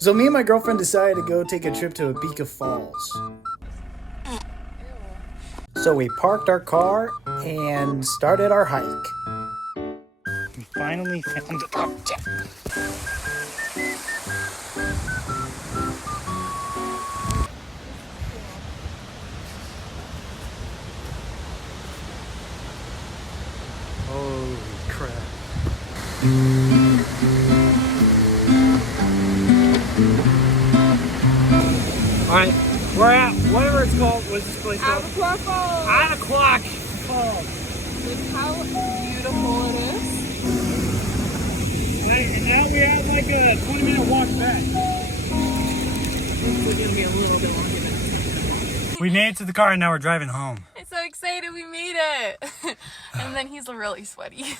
So me and my girlfriend decided to go take a trip to Abiqua Falls. So we parked our car and started our hike. We finally found the object. Holy crap. Alright, we're at whatever it's called. What's this place called? Abiqua Falls. Abiqua Falls. Look how beautiful it is. And now we have like a 20-minute walk back. It's gonna be a little bit longer than We made it to the car and now we're driving home. I'm so excited we made it. And then he's really sweaty.